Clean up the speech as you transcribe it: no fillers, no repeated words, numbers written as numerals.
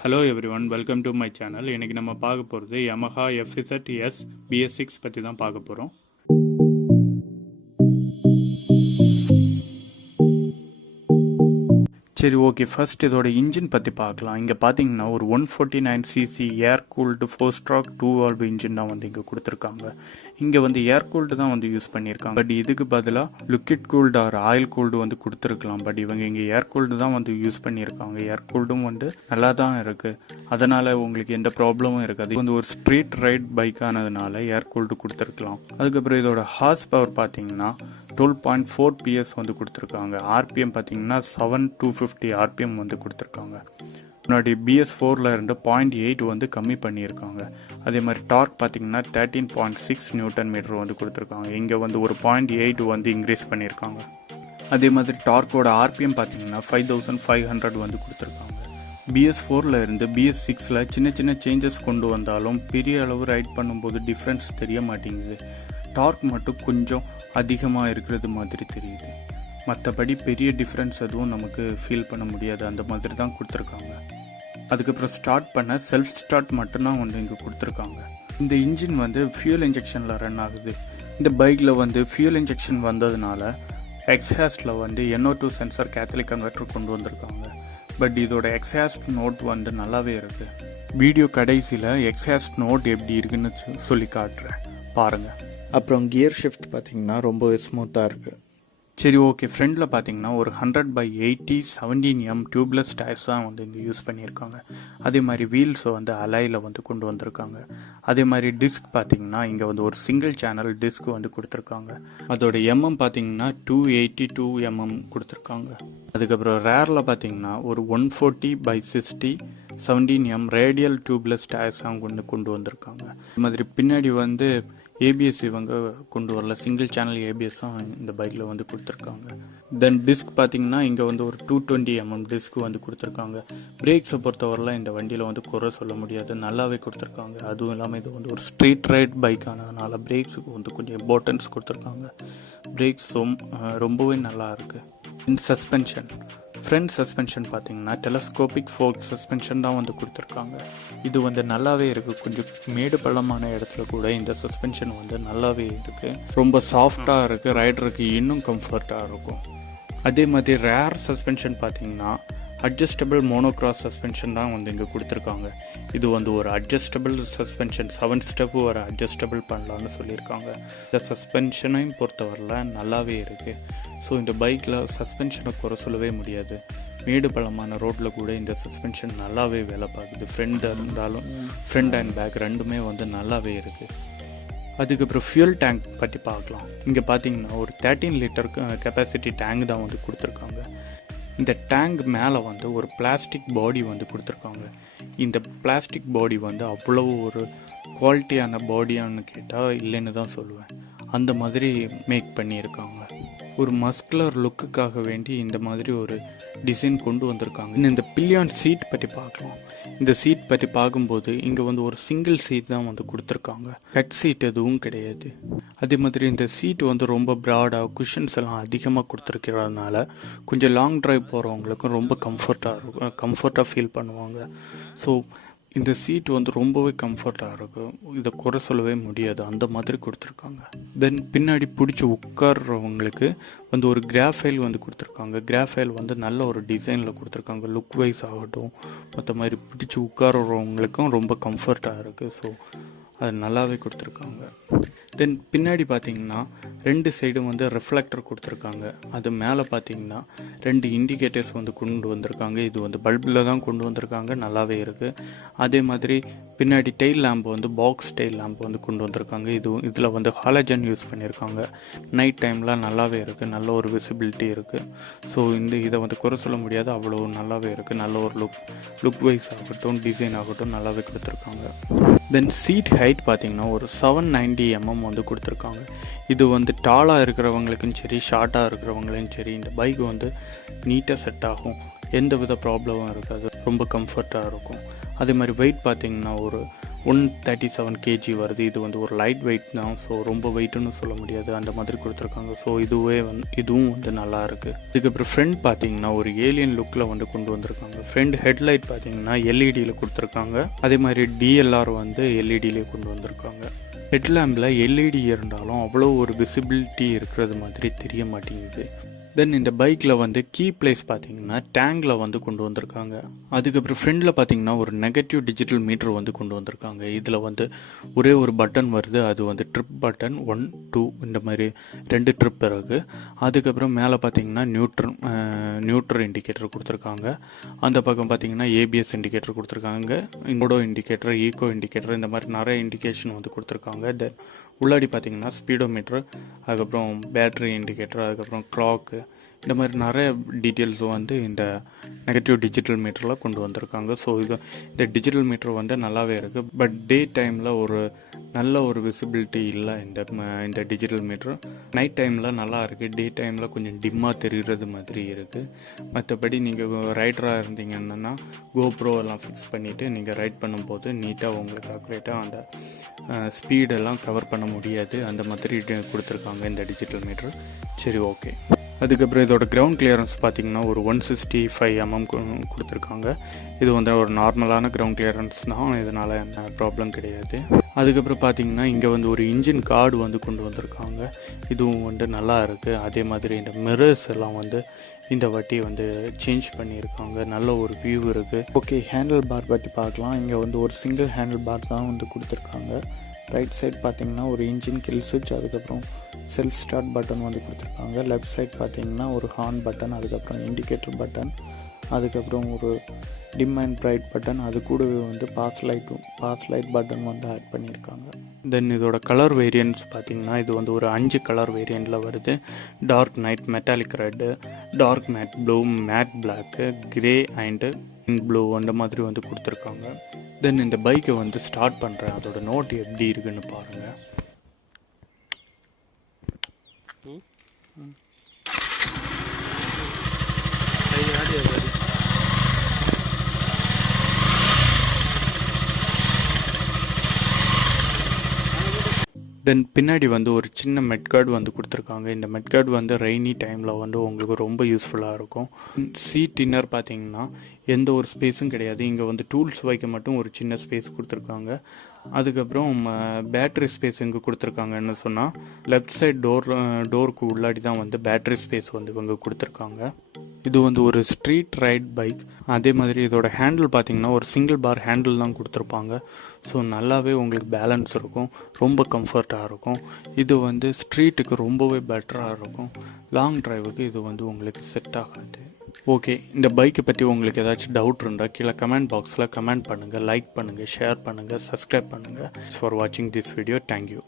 Hello everyone, welcome to my channel. இன்னைக்கு நம்ம பார்க்க போகிறது Yamaha FZS Bs6 பற்றி தான் பார்க்க போகிறோம். சரி ஓகே, ஃபர்ஸ்ட் இதோட இன்ஜின் பற்றி பார்க்கலாம். இங்கே பார்த்தீங்கன்னா ஒரு 149cc ஏர் கூல்டு 4-stroke 2-valve இன்ஜின் தான் வந்து இங்கே கொடுத்துருக்காங்க. இங்கே வந்து ஏர் கூல்டு தான் வந்து யூஸ் பண்ணியிருக்காங்க. பட் இதுக்கு பதிலாக liquid cooled or oil cooled வந்து கொடுத்துருக்கலாம். பட் இவங்க இங்கே ஏர் கூல்டு தான் வந்து யூஸ் பண்ணியிருக்காங்க. ஏர் கூல்டும் வந்து நல்லா தான் இருக்குது. அதனால் உங்களுக்கு எந்த ப்ராப்ளமும் இருக்காது. இது வந்து ஒரு ஸ்ட்ரீட் ரைட் பைக்கானதுனால ஏர் கூல்டு கொடுத்துருக்கலாம். அதுக்கப்புறம் இதோட ஹார்ஸ் பவர் பார்த்தீங்கன்னா 12.4 PS வந்து கொடுத்துருக்காங்க. ஆர்பிஎம் பார்த்தீங்கன்னா 7250 ஆர்பிஎம் வந்து கொடுத்துருக்காங்க. முன்னாடி BS4ல இருந்து 0.8 வந்து கம்மி பண்ணியிருக்காங்க. அதே மாதிரி டார்க் பார்த்தீங்கன்னா 13.6 நியூட்டன் மீட்டர் வந்து கொடுத்துருக்காங்க. இங்கே வந்து ஒரு 0.8 வந்து இன்க்ரீஸ் பண்ணியிருக்காங்க. அதே மாதிரி டார்க்கோட ஆர்பிஎம் பார்த்தீங்கன்னா 5500 வந்து கொடுத்துருக்காங்க. BS4ல இருந்து BS6ல சின்ன சின்ன சேஞ்சஸ் கொண்டு வந்தாலும் பெரிய அளவு ரைட் பண்ணும்போது டிஃப்ரென்ஸ் தெரிய மாட்டேங்குது. டார்க் மட்டும் கொஞ்சம் அதிகமாக இருக்கிறது மாதிரி தெரியுது. மற்றபடி பெரிய டிஃப்ரென்ஸ் எதுவும் நமக்கு ஃபீல் பண்ண முடியாது. அந்த மாதிரி தான் கொடுத்துருக்காங்க. அதுக்கப்புறம் ஸ்டார்ட் பண்ண செல்ஃப் ஸ்டார்ட் மட்டும்தான் வந்து இங்கே கொடுத்துருக்காங்க. இந்த இன்ஜின் வந்து ஃபியூல் இன்ஜெக்ஷனில் ரன் ஆகுது. இந்த பைக்கில் வந்து ஃபியூல் இன்ஜெக்ஷன் வந்ததுனால எக்ஸாஸ்டில் வந்து NO2 சென்சார் கேத்தலிக் கன்வெர்ட்டர் கொண்டு வந்திருக்காங்க. பட் இதோட எக்ஸாஸ்ட் நோட் வந்து நல்லாவே இருக்குது. வீடியோ கடைசியில் எக்ஸாஸ்ட் நோட் எப்படி இருக்குன்னு சொல்லி காட்டுறேன், பாருங்கள். அப்புறம் கியர் ஷிஃப்ட் பார்த்தீங்கன்னா ரொம்பவே ஸ்மூத்தாக இருக்குது. சரி ஓகே, ஃப்ரண்டில் பார்த்தீங்கன்னா ஒரு 100/80 17mm டியூப்லெஸ் டயர்ஸ் தான் வந்து இங்கே யூஸ் பண்ணியிருக்காங்க. அதே மாதிரி வீல்ஸை வந்து அலையில் வந்து கொண்டு வந்திருக்காங்க. அதே மாதிரி டிஸ்க் பார்த்தீங்கன்னா இங்கே வந்து ஒரு சிங்கிள் சேனல் டிஸ்க் வந்து கொடுத்துருக்காங்க. அதோட பார்த்தீங்கன்னா 282 mm கொடுத்துருக்காங்க. அதுக்கப்புறம் ரேரில் பார்த்தீங்கன்னா ஒரு 140/60 17mm ரேடியல் டியூப்லெஸ் டயர்ஸ் அவங்க கொண்டு வந்திருக்காங்க. அது மாதிரி பின்னாடி வந்து ABS இவங்க கொண்டு வரல, சிங்கிள் சேனல் ABS தான் இந்த பைக்கில் வந்து கொடுத்துருக்காங்க. தென் டிஸ்க் பார்த்தீங்கன்னா இங்கே வந்து ஒரு 220 mm டிஸ்க் வந்து கொடுத்துருக்காங்க. பிரேக்ஸை பொறுத்தவரையில் இந்த வண்டியில் வந்து குறை சொல்ல முடியாது, நல்லாவே கொடுத்துருக்காங்க. அதுவும் இல்லாமல் இது வந்து ஒரு ஸ்ட்ரீட் ரைட் பைக் ஆனதுனால பிரேக்ஸுக்கு வந்து கொஞ்சம் இம்பார்ட்டன்ஸ் கொடுத்துருக்காங்க. பிரேக்ஸ் ரொம்பவே நல்லா இருக்குது. இந்த சஸ்பென்ஷன் ஃப்ரண்ட் சஸ்பென்ஷன் பார்த்தீங்கன்னா டெலஸ்கோபிக் ஃபோர்க் சஸ்பென்ஷன் தான் வந்து கொடுத்துருக்காங்க. இது வந்து நல்லாவே இருக்குது. கொஞ்சம் மேடு பள்ளமான இடத்துல கூட இந்த சஸ்பென்ஷன் வந்து நல்லாவே இருக்குது. ரொம்ப சாஃப்டாக இருக்குது, ரைடருக்கு இன்னும் கம்ஃபர்ட்டாக இருக்கும். அதே மாதிரி ரேர் சஸ்பென்ஷன் பார்த்தீங்கன்னா அட்ஜஸ்டபிள் மோனோக்ராஸ் சஸ்பென்ஷன் தான் வந்து இங்கே கொடுத்துருக்காங்க. இது வந்து ஒரு அட்ஜஸ்டபிள் சஸ்பென்ஷன், 7 ஸ்டெப்பு ஒரு அட்ஜஸ்டபிள் பண்ணலான்னு சொல்லியிருக்காங்க. இந்த சஸ்பென்ஷனையும் பொறுத்தவரையில் நல்லாவே இருக்குது. ஸோ இந்த பைக்கில் சஸ்பென்ஷனை குறை சொல்லவே முடியாது. மேடு பள்ளமான ரோட்டில் கூட இந்த சஸ்பென்ஷன் நல்லாவே வேலை பார்க்குது. ஃப்ரண்ட் அண்ட் பேக் ரெண்டுமே வந்து நல்லாவே இருக்குது. அதுக்கப்புறம் ஃபியூல் டேங்க் பற்றி பார்க்கலாம். இங்கே பார்த்தீங்கன்னா ஒரு 13 லிட்டர் கெப்பாசிட்டி டேங்க் தான் வந்து கொடுத்துருக்காங்க. இந்த டேங்க் மேலே வந்து ஒரு பிளாஸ்டிக் பாடி வந்து கொடுத்துருக்காங்க. இந்த பிளாஸ்டிக் பாடி வந்து அவ்வளோ ஒரு குவாலிட்டியான பாடியான்னு கேட்டால் இல்லைன்னு தான் சொல்லுவேன். அந்த மாதிரி மேக் பண்ணியிருக்காங்க. ஒரு மஸ்குலர் லுக்குக்காக வேண்டி இந்த மாதிரி ஒரு டிசைன் கொண்டு வந்திருக்காங்க. இந்த பில்லியான் சீட் பற்றி பார்க்கலாம். இந்த சீட் பற்றி பார்க்கும்போது இங்கே வந்து ஒரு சிங்கிள் சீட் தான் வந்து கொடுத்துருக்காங்க. ஹெட் சீட் எதுவும் கிடையாது. அதே மாதிரி இந்த சீட் வந்து ரொம்ப ப்ராடாக குஷன்ஸ் எல்லாம் அதிகமாக கொடுத்துருக்கிறதுனால கொஞ்சம் லாங் ட்ரைவ் போகிறவங்களுக்கும் ரொம்ப கம்ஃபர்ட்டாக ஃபீல் பண்ணுவாங்க. ஸோ இந்த சீட் வந்து ரொம்பவே கம்ஃபர்ட்டாக இருக்கும். இதை குறை சொல்லவே முடியாது, அந்த மாதிரி கொடுத்துருக்காங்க. தென் பின்னாடி பிடிச்சி உட்கார்றவங்களுக்கு வந்து ஒரு கிராஃபைல் வந்து கொடுத்துருக்காங்க. கிராஃபைல் வந்து நல்ல ஒரு டிசைனில் கொடுத்துருக்காங்க. லுக் வைஸ் ஆகட்டும், மற்ற மாதிரி பிடிச்சி உட்கார்றவங்களுக்கும் ரொம்ப கம்ஃபர்ட்டாக இருக்குது. ஸோ அது நல்லாவே கொடுத்துருக்காங்க. தென் பின்னாடி பார்த்தீங்கன்னா 2 சைடும் வந்து ரிஃப்ளெக்டர் கொடுத்துருக்காங்க. அது மேலே பார்த்தீங்கன்னா 2 இண்டிகேட்டர்ஸ் வந்து கொண்டு வந்திருக்காங்க. இது வந்து பல்பில் தான் கொண்டு வந்திருக்காங்க, நல்லாவே இருக்குது. அதே மாதிரி பின்னாடி டெயில் லேம்ப் வந்து பாக்ஸ் டெயில் லேம்ப் வந்து கொண்டு வந்திருக்காங்க. இதில் வந்து ஹாலஜன் யூஸ் பண்ணியிருக்காங்க. நைட் டைமில் நல்லாவே இருக்குது, நல்ல ஒரு விசிபிலிட்டி இருக்குது. ஸோ இதை வந்து குறை சொல்ல முடியாது, அவ்வளோ நல்லாவே இருக்குது. நல்ல ஒரு லுக் வைஸ் ஆகட்டும், டிசைன் ஆகட்டும் நல்லாவே கொடுத்துருக்காங்க. தென் சீட் ஹைட் பார்த்தீங்கன்னா ஒரு 790 mm வந்து கொடுத்துருக்காங்க. இது வந்து டாலாக இருக்கிறவங்களுக்கும் சரி, ஷார்ட்டாக இருக்கிறவங்களுக்கும் சரி இந்த பைக் வந்து நீட்டாக செட் ஆகும். எந்த வித ப்ராப்ளமும் இருக்காது, ரொம்ப கம்ஃபர்ட்டாக இருக்கும். அதே மாதிரி வெயிட் பார்த்தீங்கன்னா ஒரு 137 kg வருது. இது வந்து ஒரு லைட் வெயிட் தான். ஸோ ரொம்ப வெயிட்டுன்னு சொல்ல முடியாது, அந்த மாதிரி கொடுத்துருக்காங்க. ஸோ இதுவும் வந்து நல்லா இருக்குது. இதுக்கப்புறம் ஃப்ரண்ட் பார்த்தீங்கன்னா ஒரு ஏலியன் லுக்கில் வந்து கொண்டு வந்திருக்காங்க. ஃப்ரண்ட் ஹெட்லைட் பார்த்தீங்கன்னா எல்இடியில் கொடுத்துருக்காங்க. அதே மாதிரி டிஎல்ஆர் வந்து எல்இடியிலே கொண்டு வந்திருக்காங்க. ஹெட்லாம்பில் எல்இடி இருந்தாலும் அவ்வளோ ஒரு விசிபிலிட்டி இருக்கிறது மாதிரி தெரிய மாட்டேங்குது. தென் இந்த பைக்கில் வந்து கீ பிளேஸ் பார்த்தீங்கன்னா டேங்கில் வந்து கொண்டு வந்திருக்காங்க. அதுக்கப்புறம் ஃப்ரண்டில் பார்த்தீங்கன்னா ஒரு நெகட்டிவ் டிஜிட்டல் மீட்டர் வந்து கொண்டு வந்திருக்காங்க. இதில் வந்து ஒரே ஒரு பட்டன் வருது, அது வந்து ட்ரிப் பட்டன் 1, 2 இந்த மாதிரி 2 ட்ரிப் இருக்குது. அதுக்கப்புறம் மேலே பார்த்தீங்கன்னா நியூட்ரல் இண்டிகேட்டர் கொடுத்துருக்காங்க. அந்த பக்கம் பார்த்தீங்கன்னா ஏபிஎஸ் இண்டிகேட்டர் கொடுத்துருக்காங்க, மோடோ இண்டிகேட்டர், ஈகோ இண்டிகேட்டர், இந்த மாதிரி நிறைய இண்டிகேஷன் வந்து கொடுத்துருக்காங்க. தென் உள்ளாடி பார்த்தீங்கன்னா ஸ்பீடோமீட்டர், அதுக்கப்புறம் பேட்ரி இண்டிகேட்டர், அதுக்கப்புறம் கிளாக்கு, இந்த மாதிரி நிறைய டீட்டெயில்ஸும் வந்து இந்த நெகட்டிவ் டிஜிட்டல் மீட்டரில் கொண்டு வந்திருக்காங்க. ஸோ இந்த டிஜிட்டல் மீட்டர் வந்து நல்லாவே இருக்குது. பட் டே டைமில் ஒரு நல்ல ஒரு விசிபிலிட்டி இல்லை இந்த டிஜிட்டல் மீட்டர். நைட் டைமில் நல்லா இருக்குது, டே டைமில் கொஞ்சம் டிம்மாக தெரிகிறது மாதிரி இருக்குது. மற்றபடி நீங்கள் ரைடராக இருந்தீங்கன்னா கோப்ரோ எல்லாம் ஃபிக்ஸ் பண்ணிவிட்டு நீங்கள் ரைட் பண்ணும்போது நீட்டாக உங்களுக்கு அக்குரேட்டாக அந்த ஸ்பீடெல்லாம் கவர் பண்ண முடியாது. அந்த மாதிரி கொடுத்துருக்காங்க இந்த டிஜிட்டல் மீட்டர். சரி, ஓகே. அதுக்கப்புறம் இதோட கிரவுண்ட் கிளியரன்ஸ் பார்த்தீங்கன்னா ஒரு 165 mm கொடுத்துருக்காங்க. இது வந்து ஒரு நார்மலான கிரவுண்ட் கிளியரன்ஸ் தான், இதனால் என்ன ப்ராப்ளம் கிடையாது. அதுக்கப்புறம் பார்த்தீங்கன்னா இங்கே வந்து ஒரு இன்ஜின் கார்டு வந்து கொண்டு வந்திருக்காங்க. இதுவும் வந்து நல்லா இருக்குது. அதே மாதிரி இந்த மிரர்ஸ் எல்லாம் வந்து இந்த வாட்டி வந்து சேஞ்ச் பண்ணியிருக்காங்க. நல்ல ஒரு வியூ இருக்குது. ஓகே, ஹேண்டில் பார் பற்றி பார்க்கலாம். இங்கே வந்து ஒரு சிங்கிள் ஹேண்டில் பார் தான் வந்து கொடுத்துருக்காங்க. ரைட் சைட் பார்த்தீங்கன்னா ஒரு இன்ஜின் கில் சுவிட்ச், அதுக்கப்புறம் செல்ஃப் ஸ்டார்ட் பட்டன் வந்து கொடுத்துருக்காங்க. லெஃப்ட் சைட் பார்த்தீங்கன்னா ஒரு ஹார்ன் பட்டன், அதுக்கப்புறம் இண்டிகேட்டர் பட்டன், அதுக்கப்புறம் ஒரு டிம் அண்ட் பிரைட் பட்டன், அது கூடவே வந்து பாஸ் லைட் பட்டன் வந்து ஆட் பண்ணியிருக்காங்க. தென் இதோட கலர் வேரியன்ட்ஸ் பார்த்தீங்கன்னா இது வந்து ஒரு 5 கலர் வேரியண்ட்டில் வருது. Dark night, metallic red, dark matte blue, matte black, grey and blue அந்த மாதிரி வந்து கொடுத்துருக்காங்க. தென் இந்த பைக்கை வந்து ஸ்டார்ட் பண்ணுறேன், அதோட நோட் எப்படி இருக்குன்னு பாருங்கள். தென் பின்னாடி வந்து ஒரு சின்ன மெட்கார்டு வந்து கொடுத்துருக்காங்க. இந்த மெட்கார்டு வந்து ரெய்னி டைமில் வந்து உங்களுக்கு ரொம்ப யூஸ்ஃபுல்லாக இருக்கும். சீட் இன்னர் பார்த்தீங்கன்னா எந்த ஒரு ஸ்பேஸும் கிடையாது. இங்கே வந்து டூல்ஸ் வைக்க மட்டும் ஒரு சின்ன ஸ்பேஸ் கொடுத்துருக்காங்க. அதுக்கப்புறம் பேட்ரி ஸ்பேஸ் இங்கே கொடுத்துருக்காங்கன்னு சொன்னால் லெஃப்ட் சைட் டோருக்கு உள்ளாடி தான் வந்து பேட்ரி ஸ்பேஸ் வந்து இவங்க கொடுத்துருக்காங்க. இது வந்து ஒரு ஸ்ட்ரீட் ரைட் பைக். அதே மாதிரி இதோட ஹேண்டில் பார்த்தீங்கன்னா ஒரு சிங்கிள் பார் ஹேண்டில் தான் கொடுத்துருப்பாங்க. ஸோ நல்லாவே உங்களுக்கு பேலன்ஸ் இருக்கும், ரொம்ப கம்ஃபர்ட்டாக இருக்கும். இது வந்து ஸ்ட்ரீட்டுக்கு ரொம்பவே பெட்டராக இருக்கும். லாங் டிரைவுக்கு இது வந்து உங்களுக்கு செட் ஆகாது. ஓகே, இந்த பைக்கை பற்றி உங்களுக்கு ஏதாச்சும் டவுட் இருந்தால் கீழே கமெண்ட் பாக்ஸில் கமெண்ட் பண்ணுங்கள், லைக் பண்ணுங்கள், ஷேர் பண்ணுங்கள், சப்ஸ்கிரைப் பண்ணுங்கள். ஃபார் வாட்சிங் திஸ் வீடியோ. தேங்க்யூ.